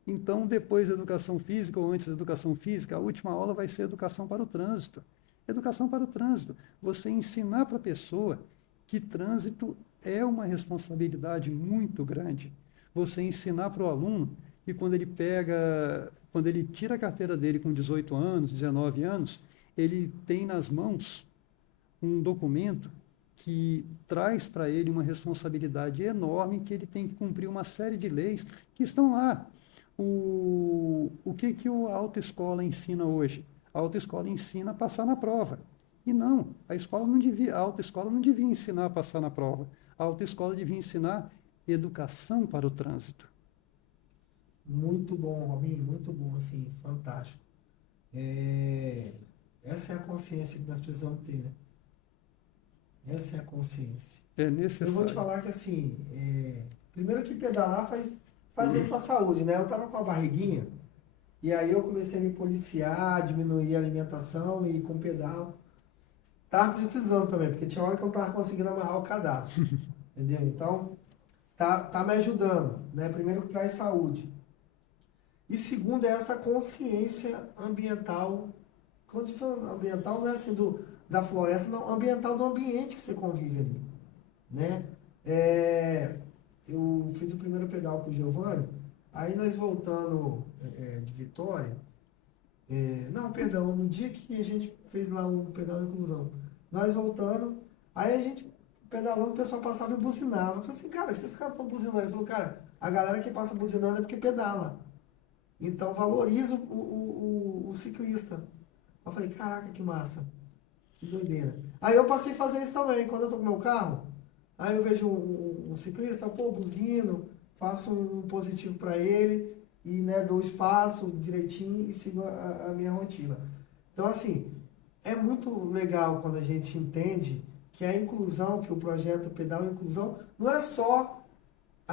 Então, depois da educação física ou antes da educação física, a última aula vai ser educação para o trânsito. Educação para o trânsito. Você ensinar para a pessoa que trânsito é uma responsabilidade muito grande. Você ensinar para o aluno que quando ele tira a carteira dele com 18 anos, 19 anos, ele tem nas mãos um documento que traz para ele uma responsabilidade enorme, que ele tem que cumprir uma série de leis que estão lá. O que a autoescola ensina hoje? A autoescola ensina a passar na prova. E não, a autoescola não devia ensinar a passar na prova. A autoescola devia ensinar educação para o trânsito. Muito bom, Robinho, muito bom, assim, fantástico. Essa é a consciência que nós precisamos ter, né? Essa é a consciência. É Eu vou te necessário. falar que, assim, primeiro que pedalar faz bem para a saúde, né? Eu tava com a barriguinha, e aí eu comecei a me policiar, diminuir a alimentação e ir com pedal. Tava precisando também, porque tinha hora que eu não tava conseguindo amarrar o cadastro, entendeu? Então, tá me ajudando, né? Primeiro que traz saúde. E segundo é essa consciência ambiental. Quando eu falo ambiental, não é assim da floresta, não, ambiental do ambiente que você convive ali, né? Eu fiz o primeiro pedal com o Giovanni, aí nós voltando de Vitória, não, perdão, no dia que a gente fez lá o pedal de inclusão, nós voltando, aí a gente pedalando, o pessoal passava e buzinava. Eu falei assim, cara, esses caras estão buzinando. Ele falou, cara, a galera que passa buzinando é porque pedala. Então valoriza o ciclista. Eu falei, caraca, que massa. Que doideira. Aí eu passei a fazer isso também. Quando eu tô com meu carro, aí eu vejo um ciclista, pô, buzino, faço um positivo para ele e, né, dou espaço direitinho e sigo a minha rotina. Então, assim, é muito legal quando a gente entende que a inclusão, que o projeto Pedal Inclusão, não é só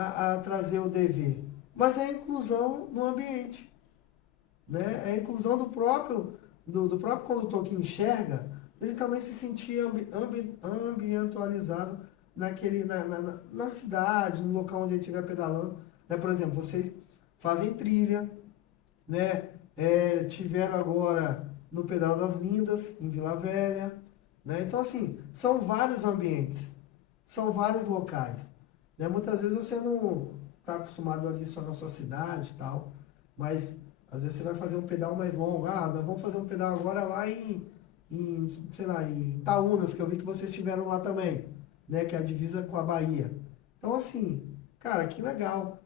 a trazer o dever, mas é a inclusão no ambiente, né? É a inclusão do próprio condutor que enxerga, ele também se sentir ambientalizado na cidade, no local onde ele estiver pedalando. Né? Por exemplo, vocês fazem trilha, né? Tiveram agora no Pedal das Lindas, em Vila Velha, né? Então, assim, são vários ambientes, são vários locais, né? Muitas vezes você não está acostumado ali só na sua cidade e tal, mas às vezes você vai fazer um pedal mais longo. Ah, nós vamos fazer um pedal agora lá sei lá, em Itaúnas, que eu vi que vocês estiveram lá também, né? Que é a divisa com a Bahia. Então, assim, cara, que legal,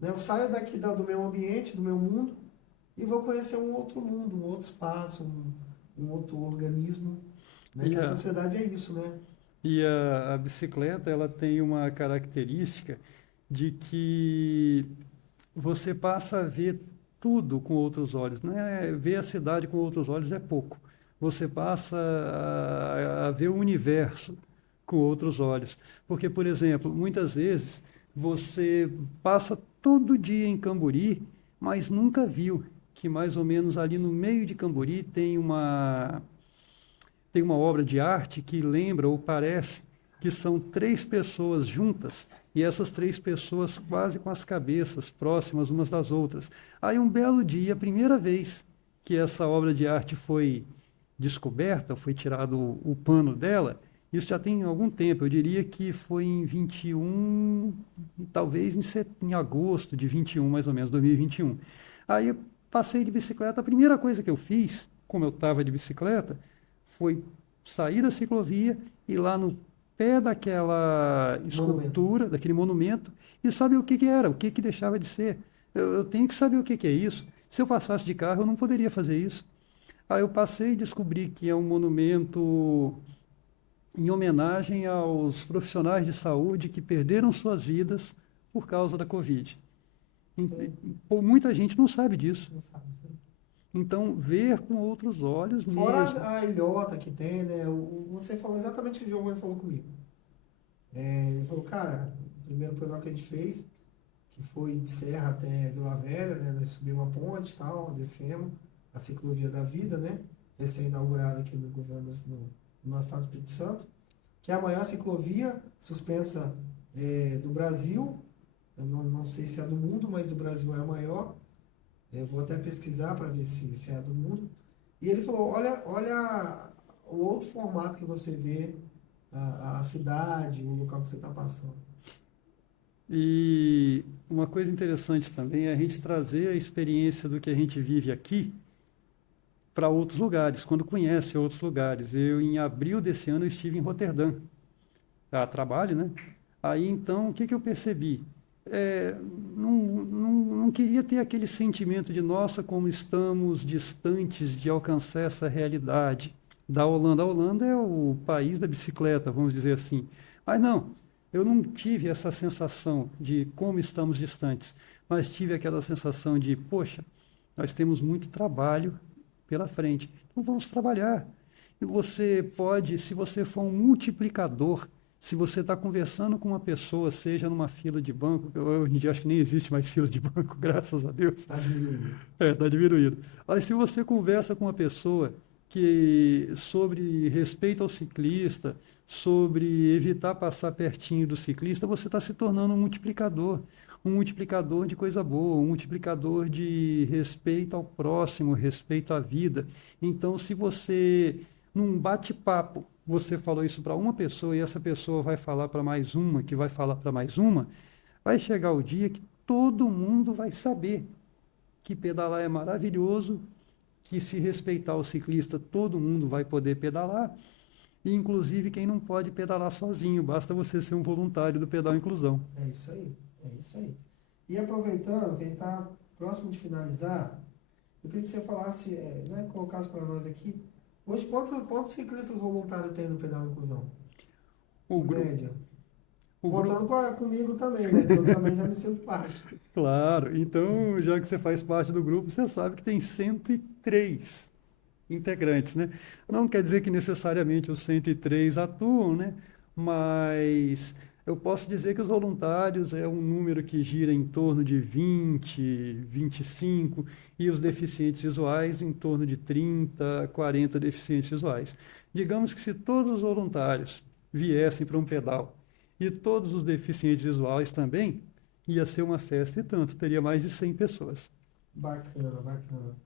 né? Eu saio daqui do meu ambiente, do meu mundo, e vou conhecer um outro mundo, um outro espaço, um outro organismo, né? E Que a a, sociedade é isso, né? a bicicleta, ela tem uma característica de que você passa a ver tudo com outros olhos. Não é ver a cidade com outros olhos é pouco. Você passa a ver o universo com outros olhos. Porque, por exemplo, muitas vezes você passa todo dia em Camburi, mas nunca viu que mais ou menos ali no meio de Camburi tem uma obra de arte que lembra ou parece que são três pessoas juntas e essas três pessoas quase com as cabeças próximas umas das outras. Aí um belo dia, a primeira vez que essa obra de arte foi descoberta, foi tirado o pano dela, isso já tem algum tempo, eu diria que foi em 21, talvez em agosto de 21, mais ou menos, 2021. Aí eu passei de bicicleta, a primeira coisa que eu fiz, como eu estava de bicicleta, foi sair da ciclovia e lá no pé daquela Monumento. escultura, daquele monumento, e saber o que era, o que deixava de ser. Eu tenho que saber o que é isso. Se eu passasse de carro, eu não poderia fazer isso. Aí eu passei e descobri que é um monumento em homenagem aos profissionais de saúde que perderam suas vidas por causa da Covid. Sim, Muita gente não sabe disso. não sabe, sim. Então, ver com outros olhos Fora mesmo. a ilhota que tem, né? Você falou exatamente o que o Giovanni falou comigo. Ele falou, cara, o primeiro pedal que a gente fez, que foi de Serra até Vila Velha, né? Nós subimos uma ponte e tal, descemos, a ciclovia da vida, né? Recém-inaugurada aqui no governo, no nosso estado do Espírito Santo, que é a maior ciclovia suspensa do Brasil. Eu não sei se é do mundo, mas do Brasil é a maior. Eu vou até pesquisar para ver se é a do mundo. E ele falou, olha o outro formato que você vê, a cidade, o local que você está passando. E uma coisa interessante também é a gente trazer a experiência do que a gente vive aqui para outros lugares, quando conhece outros lugares. Eu, em abril desse ano, eu estive em Roterdã, a trabalho, né? Aí, então, o que eu percebi? É, não queria ter aquele sentimento de, nossa, como estamos distantes de alcançar essa realidade da Holanda. A Holanda é o país da bicicleta, vamos dizer assim. Mas não, eu não tive essa sensação de como estamos distantes, mas tive aquela sensação de, poxa, nós temos muito trabalho pela frente. Então vamos trabalhar. E você pode, se você for um multiplicador, se você está conversando com uma pessoa, seja numa fila de banco, hoje em dia acho que nem existe mais fila de banco, graças a Deus. Está diminuindo. Está diminuído. Aí se você conversa com uma pessoa que sobre respeito ao ciclista, sobre evitar passar pertinho do ciclista, você está se tornando um multiplicador de coisa boa, um multiplicador de respeito ao próximo, respeito à vida. Então, se você, num bate-papo, você falou isso para uma pessoa e essa pessoa vai falar para mais uma, que vai falar para mais uma, vai chegar o dia que todo mundo vai saber que pedalar é maravilhoso, que se respeitar o ciclista, todo mundo vai poder pedalar, e inclusive quem não pode pedalar sozinho, basta você ser um voluntário do Pedal Inclusão. É isso aí, é isso aí. E aproveitando que a gente está próximo de finalizar, eu queria que você falasse, né, colocasse para nós aqui, hoje quantos ciclistas voluntários tem no Pedal Inclusão? O, Em gru média. o Contando grupo, comigo também, né? Que eu também já me sinto parte. claro, então já que você faz parte do grupo, você sabe que tem 103 integrantes, né? Não quer dizer que necessariamente os 103 atuam, né? Mas Eu posso dizer que os voluntários é um número que gira em torno de 20, 25, e os deficientes visuais em torno de 30, 40 deficientes visuais. Digamos que se todos os voluntários viessem para um pedal e todos os deficientes visuais também, ia ser uma festa e tanto, teria mais de 100 pessoas. Bacana, bacana.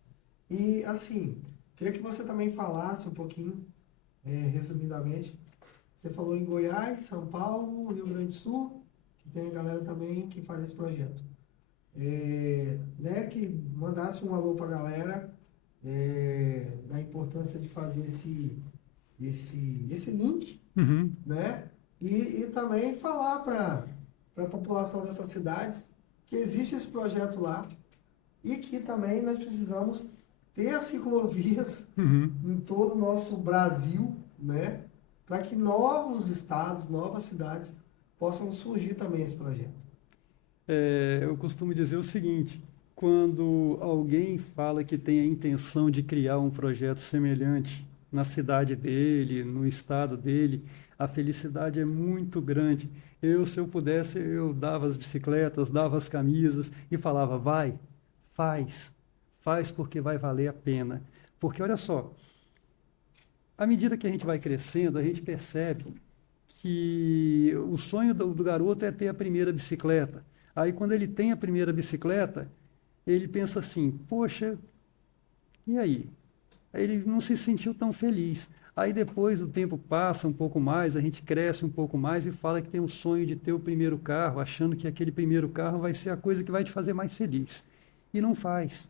E assim, queria que você também falasse um pouquinho, resumidamente. Você falou em Goiás, São Paulo, Rio Grande do Sul, que tem a galera também que faz esse projeto. Né, que mandasse um alô para a galera, da importância de fazer esse link, Uhum. né? E também falar para a população dessas cidades que existe esse projeto lá e que também nós precisamos ter as ciclovias Uhum. em todo o nosso Brasil, né? Para que novos estados, novas cidades possam surgir também esse projeto. Eu costumo dizer o seguinte: quando alguém fala que tem a intenção de criar um projeto semelhante na cidade dele, no estado dele, a felicidade é muito grande. Se eu pudesse, eu dava as bicicletas, dava as camisas e falava: vai, faz, faz porque vai valer a pena. Porque olha só, à medida que a gente vai crescendo, a gente percebe que o sonho do garoto é ter a primeira bicicleta. Aí, quando ele tem a primeira bicicleta, ele pensa assim: poxa, e aí? Aí ele não se sentiu tão feliz. Aí depois o tempo passa um pouco mais, a gente cresce um pouco mais e fala que tem o sonho de ter o primeiro carro, achando que aquele primeiro carro vai ser a coisa que vai te fazer mais feliz. E não faz.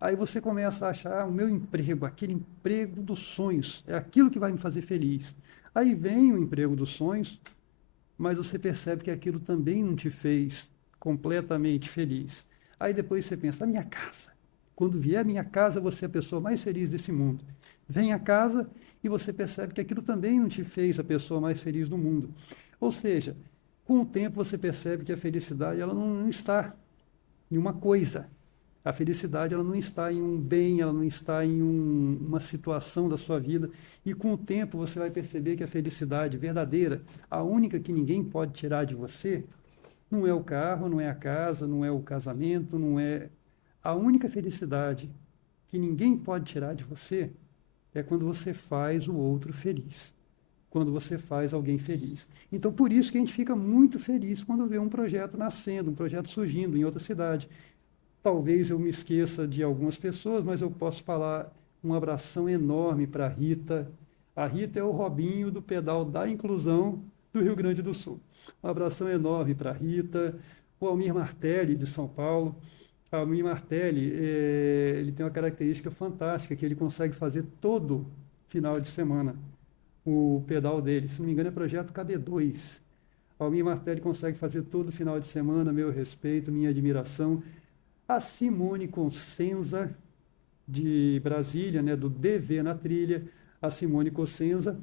Aí você começa a achar: o meu emprego, aquele emprego dos sonhos, é aquilo que vai me fazer feliz. Aí vem o emprego dos sonhos, mas você percebe que aquilo também não te fez completamente feliz. Aí depois você pensa: a minha casa. Quando vier a minha casa, você é a pessoa mais feliz desse mundo. Vem a casa e você percebe que aquilo também não te fez a pessoa mais feliz do mundo. Ou seja, com o tempo você percebe que a felicidade ela não está em uma coisa. A felicidade ela não está em um bem, ela não está em uma situação da sua vida. E com o tempo você vai perceber que a felicidade verdadeira, a única que ninguém pode tirar de você, não é o carro, não é a casa, não é o casamento, não é. A única felicidade que ninguém pode tirar de você é quando você faz o outro feliz. Quando você faz alguém feliz. Então, por isso que a gente fica muito feliz quando vê um projeto nascendo, um projeto surgindo em outra cidade. Talvez eu me esqueça de algumas pessoas, mas eu posso falar um abração enorme para a Rita. A Rita é o Robinho do pedal da inclusão do Rio Grande do Sul. Um abração enorme para a Rita. O Almir Martelli, de São Paulo. O Almir Martelli, ele tem uma característica fantástica, que ele consegue fazer todo final de semana o pedal dele. Se não me engano, é projeto KB2. O Almir Martelli consegue fazer todo final de semana, meu respeito, minha admiração. A Simone Cossenza, de Brasília, né, do DV na Trilha, a Simone Cossenza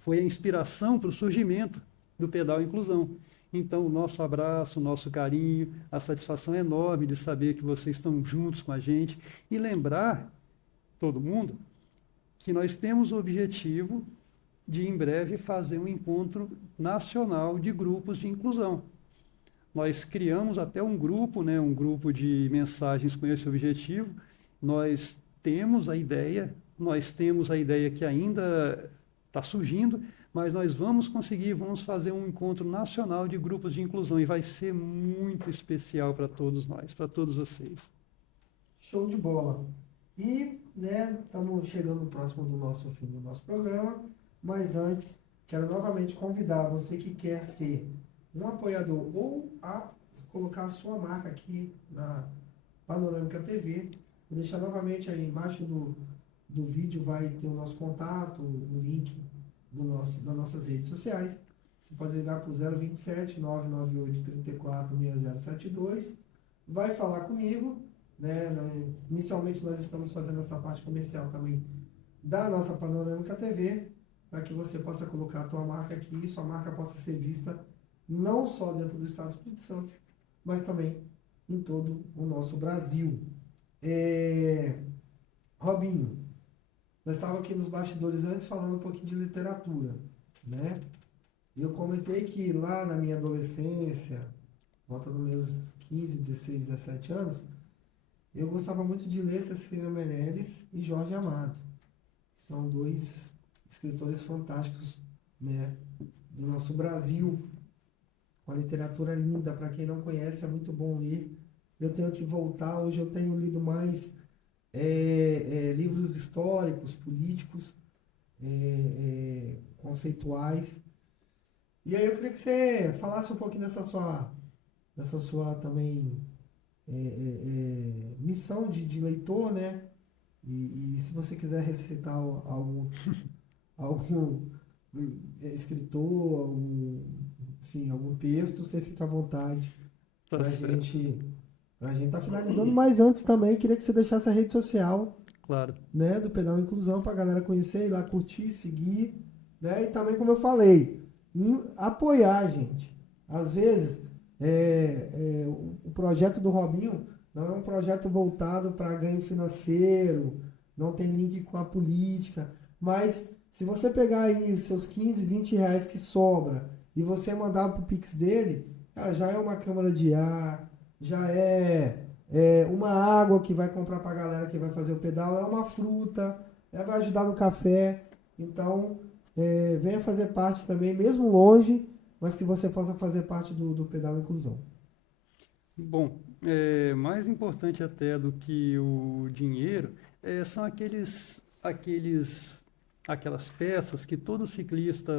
foi a inspiração para o surgimento do Pedal Inclusão. Então, o nosso abraço, o nosso carinho, a satisfação é enorme de saber que vocês estão juntos com a gente e lembrar todo mundo que nós temos o objetivo de, em breve, fazer um encontro nacional de grupos de inclusão. Nós criamos até um grupo, né, um grupo de mensagens com esse objetivo. Nós temos a ideia que ainda está surgindo, mas nós vamos conseguir, vamos fazer um encontro nacional de grupos de inclusão e vai ser muito especial para todos nós, para todos vocês. Show de bola. E, né, estamos chegando próximo do nosso fim do nosso programa, mas antes, quero novamente convidar você que quer ser um apoiador ou a colocar a sua marca aqui na Panorâmica TV. Vou deixar novamente aí embaixo do vídeo, vai ter o nosso contato, o link das nossas redes sociais. Você pode ligar para o 027 998 34 6072. Vai falar comigo, né? Inicialmente nós estamos fazendo essa parte comercial também da nossa Panorâmica TV, para que você possa colocar a tua marca aqui e sua marca possa ser vista não só dentro do Estado do Espírito Santo, mas também em todo o nosso Brasil. Robinho, nós estávamos aqui nos bastidores antes falando um pouquinho de literatura, né? Eu comentei que lá na minha adolescência, volta dos meus 15, 16, 17 anos, eu gostava muito de ler Cecília Meirelles e Jorge Amado. São dois escritores fantásticos, né, do nosso Brasil. Uma literatura linda, para quem não conhece, é muito bom ler. Eu tenho que voltar, hoje eu tenho lido mais livros históricos, políticos, conceituais. E aí eu queria que você falasse um pouquinho dessa sua também missão de leitor, né? E se você quiser recitar algum escritor, enfim, algum texto, você fica à vontade Tá pra certo, gente pra gente tá finalizando. Mas antes também, queria que você deixasse a rede social, claro. né, do Pedal Inclusão pra galera conhecer, ir lá curtir, seguir, né? E também, como eu falei, apoiar a gente. Às vezes, o projeto do Robinho não é um projeto voltado para ganho financeiro, não tem link com a política, mas se você pegar aí os seus 15, 20 reais que sobra e você mandar pro Pix dele, cara, já é uma câmara de ar, já uma água que vai comprar para a galera que vai fazer o pedal, é uma fruta, vai ajudar no café. Então, venha fazer parte também, mesmo longe, mas que você possa fazer parte do Pedal Inclusão. Bom, mais importante até do que o dinheiro são aquelas peças que todo ciclista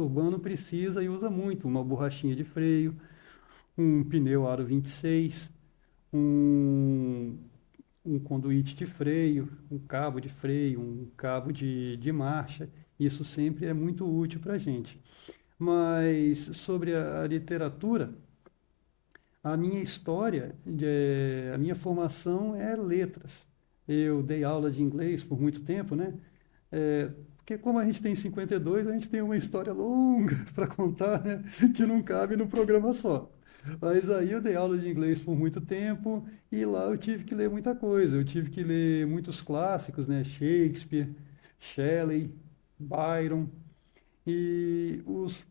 urbano precisa e usa muito. Uma borrachinha de freio, um pneu aro 26, um, um conduíte de freio, um cabo de freio, um cabo de marcha. Isso sempre é muito útil para a gente. Mas sobre a literatura, a minha história, a minha formação é letras. Eu dei aula de inglês por muito tempo, né? Porque como a gente tem 52, a gente tem uma história longa para contar, né? Que não cabe no programa só. Mas aí eu dei aula de inglês por muito tempo e lá eu tive que ler muita coisa. Eu tive que ler muitos clássicos, né? Shakespeare, Shelley, Byron. E os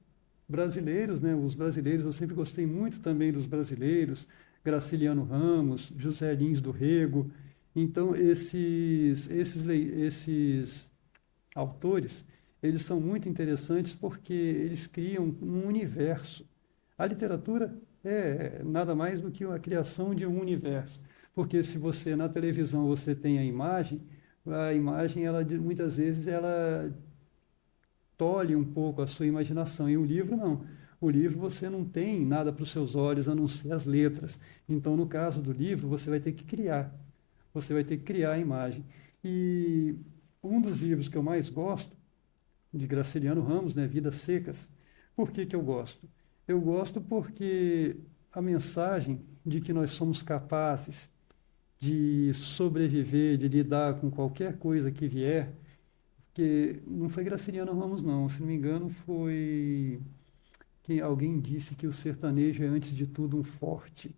brasileiros, né? Os brasileiros, eu sempre gostei muito também dos brasileiros, Graciliano Ramos, José Lins do Rego. Então, esses autores, eles são muito interessantes porque eles criam um universo. A literatura é nada mais do que a criação de um universo. Porque se você, na televisão, você tem a imagem, ela, muitas vezes, ela tolhe um pouco a sua imaginação. E o livro não. O livro você não tem nada para os seus olhos a não ser as letras. Então, no caso do livro, você vai ter que criar. Você vai ter que criar a imagem. E um dos livros que eu mais gosto, de Graciliano Ramos, né, Vidas Secas, por que que eu gosto? Eu gosto porque a mensagem de que nós somos capazes de sobreviver, de lidar com qualquer coisa que vier, que não foi Graciliano Ramos, não. Se não me engano, foi que alguém disse que o sertanejo é, antes de tudo, um forte.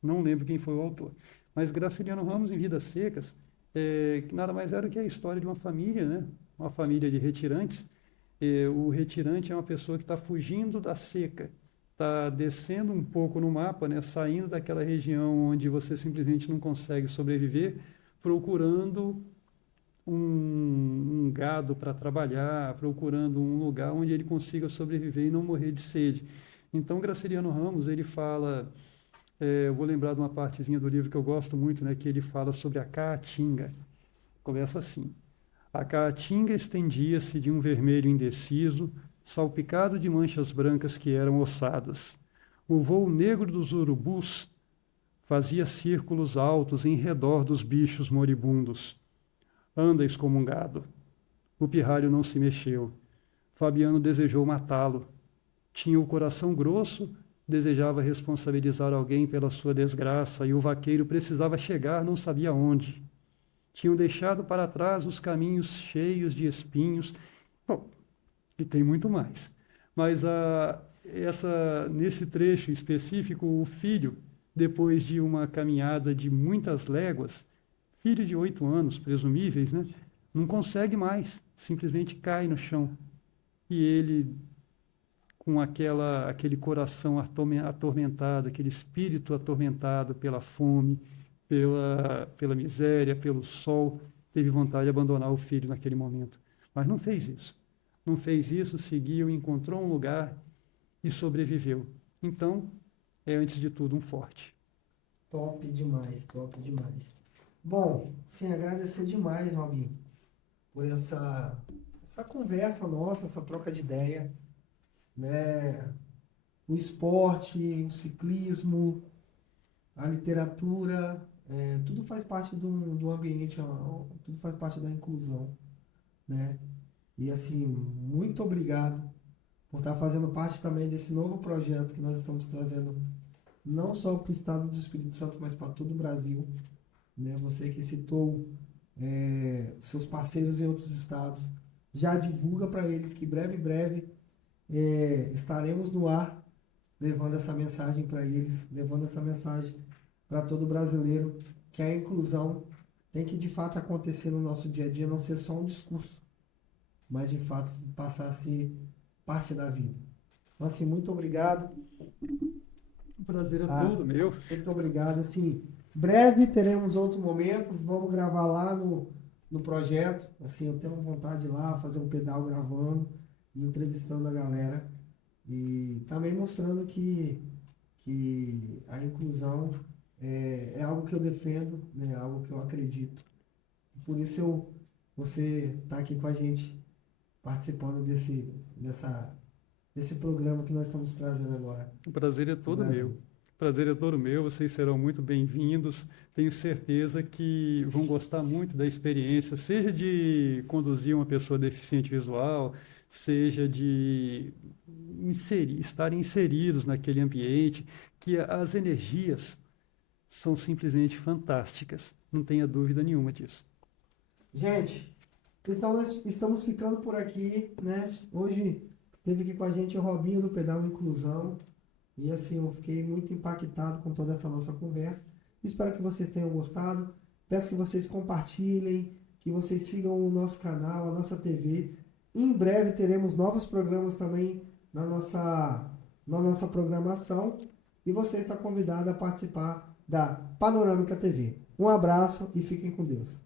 Não lembro quem foi o autor. Mas Graciliano Ramos, em Vidas Secas, que nada mais era do que a história de uma família, né? Uma família de retirantes. O retirante é uma pessoa que está fugindo da seca, está descendo um pouco no mapa, né? Saindo daquela região onde você simplesmente não consegue sobreviver, procurando um gado para trabalhar, procurando um lugar onde ele consiga sobreviver e não morrer de sede. Então, Graciliano Ramos, ele fala, eu vou lembrar de uma partezinha do livro que eu gosto muito, né, que ele fala sobre a caatinga. Começa assim: a caatinga estendia-se de um vermelho indeciso, salpicado de manchas brancas que eram ossadas. O vôo negro dos urubus fazia círculos altos em redor dos bichos moribundos. Anda, excomungado. O pirralho não se mexeu. Fabiano desejou matá-lo. Tinha o coração grosso, desejava responsabilizar alguém pela sua desgraça, e o vaqueiro precisava chegar, não sabia onde. Tinham deixado para trás os caminhos cheios de espinhos. Bom, e tem muito mais. Mas nesse trecho específico, o filho, depois de uma caminhada de muitas léguas, filho de 8 anos, presumíveis, né? Não consegue mais, simplesmente cai no chão. E ele com aquele coração atormentado, aquele espírito atormentado pela fome, pela miséria, pelo sol, teve vontade de abandonar o filho naquele momento. Mas não fez isso. Não fez isso, seguiu, encontrou um lugar e sobreviveu. Então, é antes de tudo um forte. Top demais, top demais. Bom, sim, agradecer demais, Robinho, por essa conversa nossa, essa troca de ideia, né? O esporte, o ciclismo, a literatura, tudo faz parte do ambiente, tudo faz parte da inclusão, né? E assim, muito obrigado por estar fazendo parte também desse novo projeto que nós estamos trazendo, não só para o estado do Espírito Santo, mas para todo o Brasil, né? Você que citou seus parceiros em outros estados, já divulga para eles que breve estaremos no ar levando essa mensagem para eles, levando essa mensagem para todo brasileiro, que a inclusão tem que de fato acontecer no nosso dia a dia, não ser só um discurso, mas de fato passar a ser parte da vida. Então, assim, muito obrigado. O prazer é todo meu. Muito obrigado. Assim, breve teremos outro momento, vamos gravar lá no projeto. Assim, eu tenho vontade de ir lá fazer um pedal gravando e entrevistando a galera. E também mostrando que a inclusão é algo que eu defendo, né? É algo que eu acredito. E por isso você está aqui com a gente, participando desse programa que nós estamos trazendo agora. O prazer é todo meu. O prazer é todo meu, vocês serão muito bem-vindos. Tenho certeza que vão gostar muito da experiência, seja de conduzir uma pessoa deficiente visual, seja de estarem inseridos naquele ambiente, que as energias são simplesmente fantásticas. Não tenha dúvida nenhuma disso. Gente, então nós estamos ficando por aqui, né? Hoje teve aqui com a gente o Robinho do Pedal Inclusão. E assim, eu fiquei muito impactado com toda essa nossa conversa. Espero que vocês tenham gostado. Peço que vocês compartilhem, que vocês sigam o nosso canal, a nossa TV. Em breve teremos novos programas também na nossa programação. E você está convidado a participar da Panorâmica TV. Um abraço e fiquem com Deus.